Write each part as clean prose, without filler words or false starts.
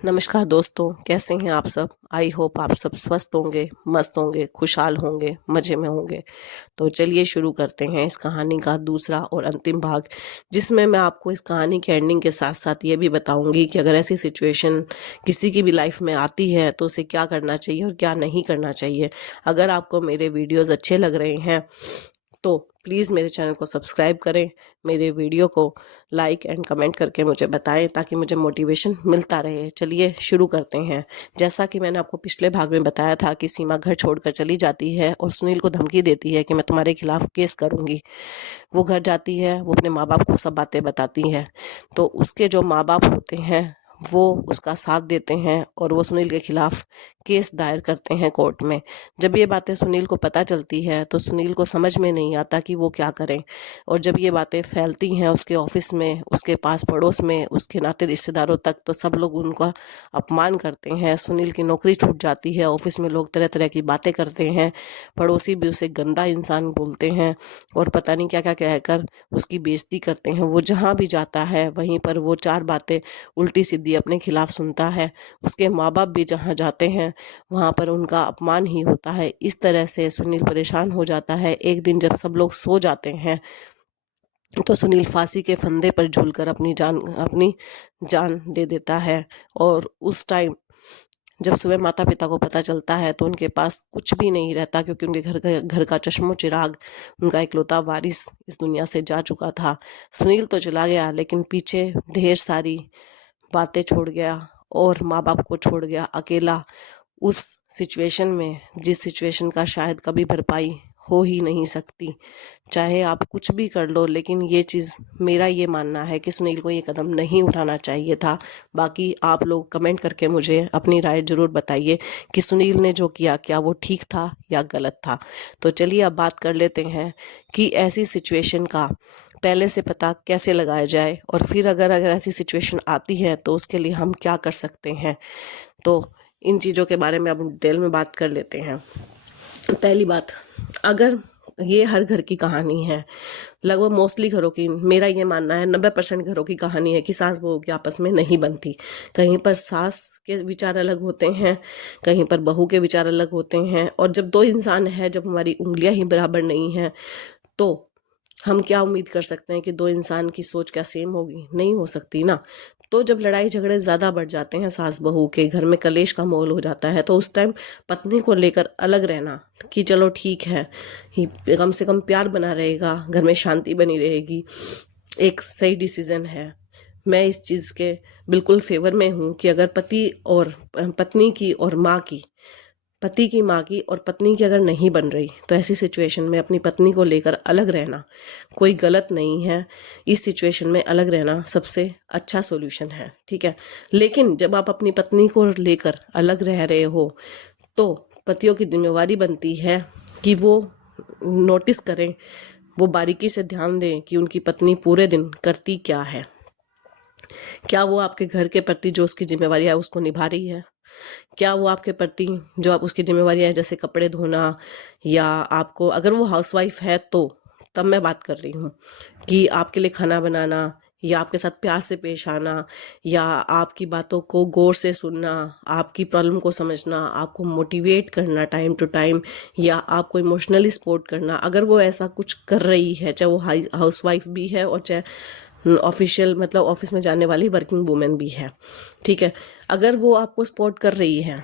नमस्कार दोस्तों, कैसे हैं आप सब। आई होप आप सब स्वस्थ होंगे, मस्त होंगे, खुशहाल होंगे, मज़े में होंगे। तो चलिए शुरू करते हैं इस कहानी का दूसरा और अंतिम भाग, जिसमें मैं आपको इस कहानी के एंडिंग के साथ साथ ये भी बताऊंगी कि अगर ऐसी सिचुएशन किसी की भी लाइफ में आती है तो उसे क्या करना चाहिए और क्या नहीं करना चाहिए। अगर आपको मेरे वीडियोज़ अच्छे लग रहे हैं तो प्लीज़ मेरे चैनल को सब्सक्राइब करें, मेरे वीडियो को लाइक एंड कमेंट करके मुझे बताएं ताकि मुझे मोटिवेशन मिलता रहे। चलिए शुरू करते हैं। जैसा कि मैंने आपको पिछले भाग में बताया था कि सीमा घर छोड़कर चली जाती है और सुनील को धमकी देती है कि मैं तुम्हारे खिलाफ केस करूंगी। वो घर जाती है, वो अपने माँ बाप को सब बातें बताती है। तो उसके जो माँ बाप होते हैं वो उसका साथ देते हैं और वो सुनील के खिलाफ केस दायर करते हैं कोर्ट में। जब ये बातें सुनील को पता चलती है तो सुनील को समझ में नहीं आता कि वो क्या करें। और जब ये बातें फैलती हैं उसके ऑफिस में, उसके पास पड़ोस में, उसके नाते रिश्तेदारों तक, तो सब लोग उनका अपमान करते हैं। सुनील की नौकरी छूट जाती है, ऑफिस में लोग तरह तरह की बातें करते हैं, पड़ोसी भी उसे गंदा इंसान बोलते हैं और पता नहीं क्या क्या कहकर उसकी बेइज्जती करते हैं। वो जहाँ भी जाता है वहीं पर वो चार बातें उल्टी सीधी अपने खिलाफ सुनता है। उसके माँ बाप भी जहाँ जाते हैं वहाँ पर उनका अपमान ही होता है। इस तरह से सुनील परेशान हो जाता है। एक दिन जब सब लोग सो जाते हैं तो सुनील फांसी के फंदे पर झूलकर अपनी जान दे देता है। और उस टाइम जब सुबह माता पिता को पता चलता है तो उनके पास कुछ भी नहीं रहता, क्योंकि उनके घर का चश्मो चिराग, उनका इकलौता वारिस इस दुनिया से जा चुका था। सुनील तो चला गया लेकिन पीछे ढेर सारी बातें छोड़ गया और माँ बाप को छोड़ गया अकेला, उस सिचुएशन में जिस सिचुएशन का शायद कभी भरपाई हो ही नहीं सकती। चाहे आप कुछ भी कर लो, लेकिन ये चीज़, मेरा ये मानना है कि सुनील को ये कदम नहीं उठाना चाहिए था। बाकी आप लोग कमेंट करके मुझे अपनी राय ज़रूर बताइए कि सुनील ने जो किया क्या वो ठीक था या गलत था। तो चलिए अब बात कर लेते हैं कि ऐसी सिचुएशन का पहले से पता कैसे लगाया जाए और फिर अगर अगर ऐसी सिचुएशन आती है तो उसके लिए हम क्या कर सकते हैं। तो इन चीज़ों के बारे में अब डिटेल में बात कर लेते हैं। पहली बात, अगर ये हर घर की कहानी है, लगभग मोस्टली घरों की, मेरा ये मानना है 90% घरों की कहानी है कि सास बहू की आपस में नहीं बनती। कहीं पर सास के विचार अलग होते हैं, कहीं पर बहू के विचार अलग होते हैं। और जब दो इंसान है, जब हमारी उंगलियां ही बराबर नहीं हैं, तो हम क्या उम्मीद कर सकते हैं कि दो इंसान की सोच क्या सेम होगी? नहीं हो सकती ना। तो जब लड़ाई झगड़े ज़्यादा बढ़ जाते हैं, सास बहू के घर में कलेश का माहौल हो जाता है, तो उस टाइम पत्नी को लेकर अलग रहना कि चलो ठीक है, कम से कम प्यार बना रहेगा, घर में शांति बनी रहेगी, एक सही डिसीजन है। मैं इस चीज़ के बिल्कुल फेवर में हूँ कि अगर पत्नी की और माँ की, पति की माँ की और पत्नी की अगर नहीं बन रही तो ऐसी सिचुएशन में अपनी पत्नी को लेकर अलग रहना कोई गलत नहीं है। इस सिचुएशन में अलग रहना सबसे अच्छा सॉल्यूशन है, ठीक है। लेकिन जब आप अपनी पत्नी को लेकर अलग रह रहे हो तो पतियों की जिम्मेवारी बनती है कि वो नोटिस करें, वो बारीकी से ध्यान दें कि उनकी पत्नी पूरे दिन करती क्या है। क्या वो आपके घर के प्रति जो उसकी जिम्मेवारी है उसको निभा रही है? क्या वो आपके प्रति जो आप उसकी जिम्मेवारी है, जैसे कपड़े धोना, या आपको, अगर वो हाउसवाइफ है तो तब मैं बात कर रही हूँ कि आपके लिए खाना बनाना, या आपके साथ प्यार से पेश आना, या आपकी बातों को गौर से सुनना, आपकी प्रॉब्लम को समझना, आपको मोटिवेट करना टाइम टू टाइम, या आपको इमोशनली सपोर्ट करना। अगर वो ऐसा कुछ कर रही है, चाहे वो हाउसवाइफ भी है और चाहे ऑफिशियल, मतलब ऑफिस में जाने वाली वर्किंग वूमेन भी है, ठीक है। अगर वो आपको सपोर्ट कर रही है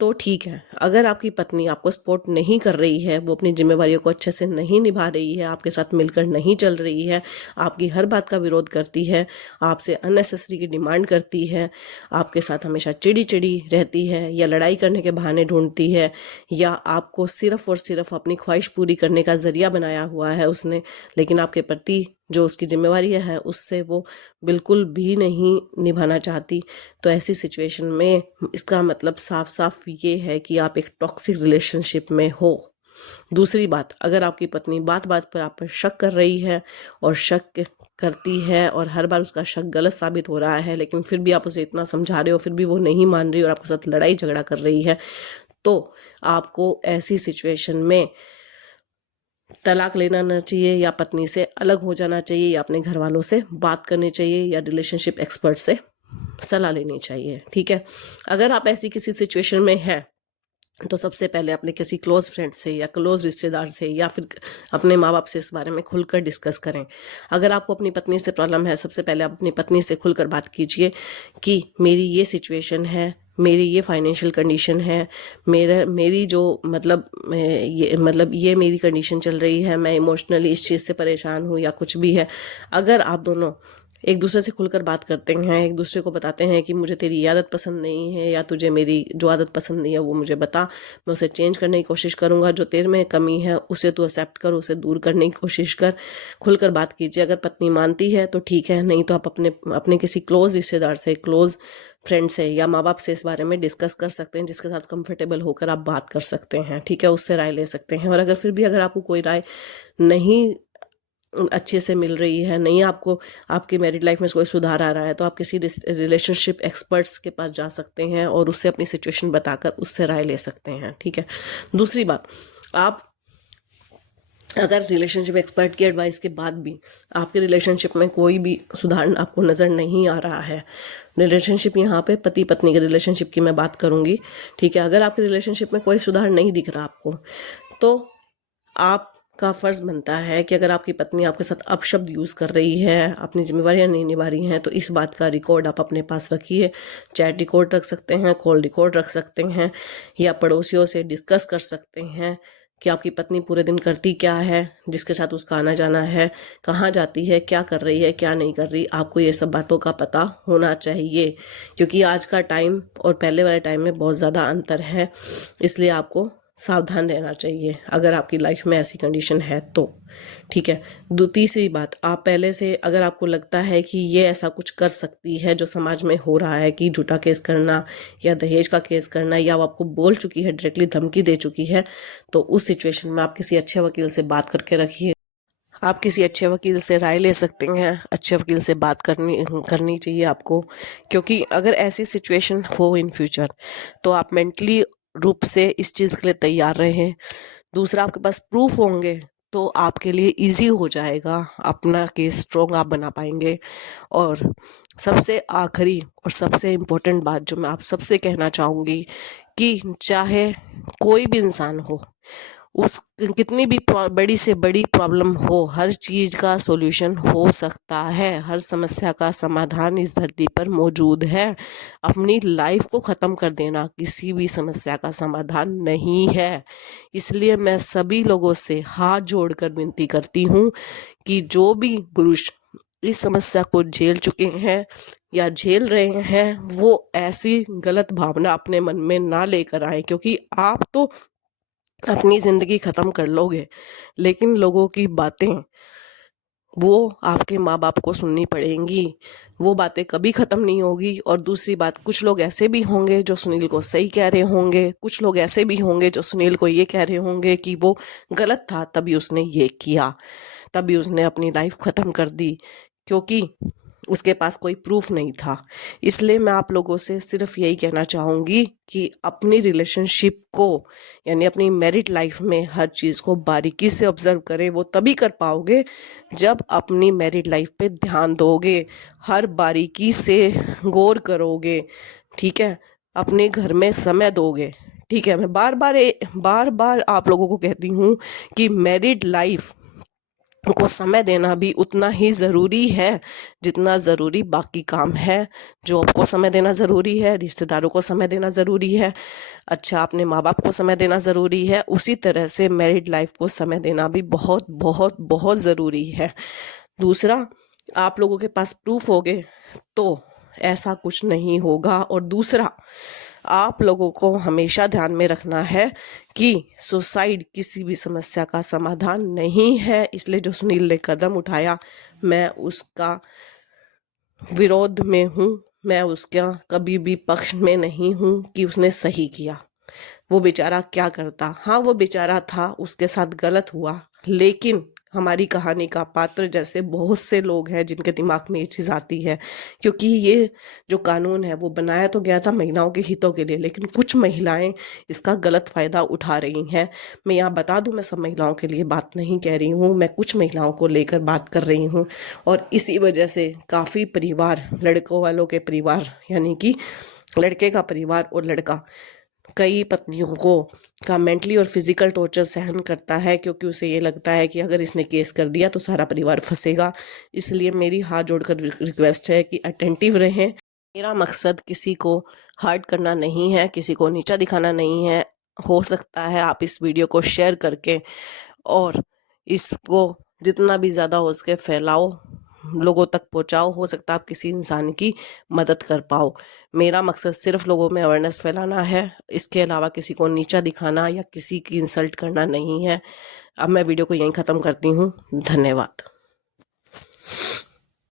तो ठीक है। अगर आपकी पत्नी आपको सपोर्ट नहीं कर रही है, वो अपनी जिम्मेवारियों को अच्छे से नहीं निभा रही है, आपके साथ मिलकर नहीं चल रही है, आपकी हर बात का विरोध करती है, आपसे अननेसेसरी की डिमांड करती है, आपके साथ हमेशा चिड़ी चिड़ी रहती है, या लड़ाई करने के बहाने ढूंढती है, या आपको सिर्फ और सिर्फ अपनी ख्वाहिश पूरी करने का जरिया बनाया हुआ है उसने, लेकिन आपके प्रति जो उसकी जिम्मेवारी है उससे वो बिल्कुल भी नहीं निभाना चाहती, तो ऐसी सिचुएशन में इसका मतलब साफ साफ ये है कि आप एक टॉक्सिक रिलेशनशिप में हो। दूसरी बात, अगर आपकी पत्नी बात बात पर आप पर शक कर रही है और शक करती है और हर बार उसका शक गलत साबित हो रहा है, लेकिन फिर भी आप उसे इतना समझा रहे हो, फिर भी वो नहीं मान रही और आपके साथ लड़ाई झगड़ा कर रही है, तो आपको ऐसी सिचुएशन में तलाक लेना चाहिए, या पत्नी से अलग हो जाना चाहिए, या अपने घर वालों से बात करनी चाहिए, या रिलेशनशिप एक्सपर्ट से सलाह लेनी चाहिए, ठीक है। अगर आप ऐसी किसी सिचुएशन में हैं तो सबसे पहले अपने किसी क्लोज फ्रेंड से या क्लोज रिश्तेदार से या फिर अपने माँ बाप से इस बारे में खुलकर डिस्कस करें। अगर आपको अपनी पत्नी से प्रॉब्लम है, सबसे पहले आप अपनी पत्नी से खुलकर बात कीजिए कि मेरी ये सिचुएशन है, मेरी ये फाइनेंशियल कंडीशन है, मेरी जो ये मेरी कंडीशन चल रही है, मैं इमोशनली इस चीज़ से परेशान हूँ या कुछ भी है। अगर आप दोनों एक दूसरे से खुलकर बात करते हैं, एक दूसरे को बताते हैं कि मुझे तेरी ये आदत पसंद नहीं है या तुझे मेरी जो आदत पसंद नहीं है वो मुझे बता, मैं उसे चेंज करने की कोशिश करूंगा, जो तेरे में कमी है उसे तू एक्सेप्ट कर, उसे दूर करने की कोशिश कर, खुलकर बात कीजिए। अगर पत्नी मानती है तो ठीक है, नहीं तो आप अपने अपने किसी क्लोज रिश्तेदार से, क्लोज फ्रेंड से या माँ बाप से इस बारे में डिस्कस कर सकते हैं, जिसके साथ कंफर्टेबल होकर आप बात कर सकते हैं, ठीक है, उससे राय ले सकते हैं। और अगर फिर भी अगर आपको कोई राय नहीं अच्छे से मिल रही है, नहीं आपको आपकी मैरिड लाइफ में कोई सुधार आ रहा है, तो आप किसी रिलेशनशिप एक्सपर्ट्स के पास जा सकते हैं और उससे अपनी सिचुएशन बताकर उससे राय ले सकते हैं, ठीक है। दूसरी बात, आप अगर रिलेशनशिप एक्सपर्ट की एडवाइस के बाद भी आपके रिलेशनशिप में कोई भी सुधार आपको नज़र नहीं आ रहा है, रिलेशनशिप यहाँ पे पति पत्नी के रिलेशनशिप की मैं बात करूँगी, ठीक है, अगर आपके रिलेशनशिप में कोई सुधार नहीं दिख रहा आपको, तो आप का फर्ज बनता है कि अगर आपकी पत्नी आपके साथ अपशब्द यूज़ कर रही है, अपनी जिम्मेवारियां नहीं निभा रही हैं, तो इस बात का रिकॉर्ड आप अपने पास रखिए। चैट रिकॉर्ड रख सकते हैं, कॉल रिकॉर्ड रख सकते हैं, या पड़ोसियों से डिस्कस कर सकते हैं कि आपकी पत्नी पूरे दिन करती क्या है, जिसके साथ उसका आना जाना है, कहाँ जाती है, क्या कर रही है, क्या नहीं कर रही। आपको ये सब बातों का पता होना चाहिए, क्योंकि आज का टाइम और पहले वाले टाइम में बहुत ज़्यादा अंतर है, इसलिए आपको सावधान रहना चाहिए अगर आपकी लाइफ में ऐसी कंडीशन है तो, ठीक है। तीसरी बात, आप पहले से अगर आपको लगता है कि ये ऐसा कुछ कर सकती है जो समाज में हो रहा है कि झूठा केस करना या दहेज का केस करना, या वो आपको बोल चुकी है, डायरेक्टली धमकी दे चुकी है, तो उस सिचुएशन में आप किसी अच्छे वकील से बात करके रखिए। आप किसी अच्छे वकील से राय ले सकते हैं, अच्छे वकील से बात करनी करनी चाहिए आपको, क्योंकि अगर ऐसी सिचुएशन हो इन फ्यूचर तो आप मेंटली रूप से इस चीज़ के लिए तैयार रहें। दूसरा, आपके पास प्रूफ होंगे तो आपके लिए इजी हो जाएगा, अपना केस स्ट्रॉन्ग आप बना पाएंगे। और सबसे आखिरी और सबसे इम्पोर्टेंट बात जो मैं आप सबसे कहना चाहूँगी कि चाहे कोई भी इंसान हो, उस कितनी भी बड़ी से बड़ी प्रॉब्लम हो, हर चीज का सॉल्यूशन हो सकता है, हर समस्या का समाधान इस धरती पर मौजूद है। अपनी लाइफ को खत्म कर देना किसी भी समस्या का समाधान नहीं है। इसलिए मैं सभी लोगों से हाथ जोड़कर विनती करती हूँ कि जो भी पुरुष इस समस्या को झेल चुके हैं या झेल रहे हैं, वो ऐसी गलत भावना अपने मन में ना लेकर आए, क्योंकि आप तो अपनी जिंदगी खत्म कर लोगे, लेकिन लोगों की बातें वो आपके माँ बाप को सुननी पड़ेंगी, वो बातें कभी खत्म नहीं होगी। और दूसरी बात, कुछ लोग ऐसे भी होंगे जो सुनील को सही कह रहे होंगे, कुछ लोग ऐसे भी होंगे जो सुनील को ये कह रहे होंगे कि वो गलत था तभी उसने ये किया, तभी उसने अपनी लाइफ खत्म कर दी, क्योंकि उसके पास कोई प्रूफ नहीं था। इसलिए मैं आप लोगों से सिर्फ यही कहना चाहूँगी कि अपनी रिलेशनशिप को, यानी अपनी मैरिड लाइफ में हर चीज़ को बारीकी से ऑब्जर्व करें। वो तभी कर पाओगे जब अपनी मैरिड लाइफ पे ध्यान दोगे, हर बारीकी से गौर करोगे, ठीक है, अपने घर में समय दोगे, ठीक है। मैं बार बार आप लोगों को कहती हूँ कि मैरिड लाइफ को समय देना भी उतना ही ज़रूरी है जितना ज़रूरी बाकी काम है। जॉब को समय देना ज़रूरी है, रिश्तेदारों को समय देना ज़रूरी है, अच्छा अपने माँ बाप को समय देना ज़रूरी है, उसी तरह से मैरिड लाइफ को समय देना भी बहुत बहुत बहुत ज़रूरी है। दूसरा, आप लोगों के पास प्रूफ होगे तो ऐसा कुछ नहीं होगा। और दूसरा, आप लोगों को हमेशा ध्यान में रखना है कि सुसाइड किसी भी समस्या का समाधान नहीं है। इसलिए जो सुनील ने कदम उठाया, मैं उसका विरोध में हूँ, मैं उसका कभी भी पक्ष में नहीं हूँ कि उसने सही किया। वो बेचारा क्या करता, हाँ वो बेचारा था, उसके साथ गलत हुआ, लेकिन हमारी कहानी का पात्र जैसे बहुत से लोग हैं जिनके दिमाग में ये चीज़ आती है, क्योंकि ये जो कानून है वो बनाया तो गया था महिलाओं के हितों के लिए, लेकिन कुछ महिलाएं इसका गलत फायदा उठा रही हैं। मैं यहाँ बता दूं, मैं सब महिलाओं के लिए बात नहीं कह रही हूँ, मैं कुछ महिलाओं को लेकर बात कर रही हूँ। और इसी वजह से काफ़ी परिवार, लड़कों वालों के परिवार यानी कि लड़के का परिवार और लड़का कई पत्नियों को का मेंटली और फिजिकल टॉर्चर सहन करता है, क्योंकि उसे ये लगता है कि अगर इसने केस कर दिया तो सारा परिवार फंसेगा। इसलिए मेरी हाथ जोड़कर रिक्वेस्ट है कि अटेंटिव रहें। मेरा मकसद किसी को हर्ट करना नहीं है, किसी को नीचा दिखाना नहीं है। हो सकता है आप इस वीडियो को शेयर करके और इसको जितना भी ज़्यादा हो सके फैलाओ, लोगों तक पहुंचाओ। हो सकता है आप किसी इंसान की मदद कर पाओ। मेरा मकसद सिर्फ लोगों में अवेयरनेस फैलाना है, इसके अलावा किसी को नीचा दिखाना या किसी की इंसल्ट करना नहीं है। अब मैं वीडियो को यहीं ख़त्म करती हूँ। धन्यवाद।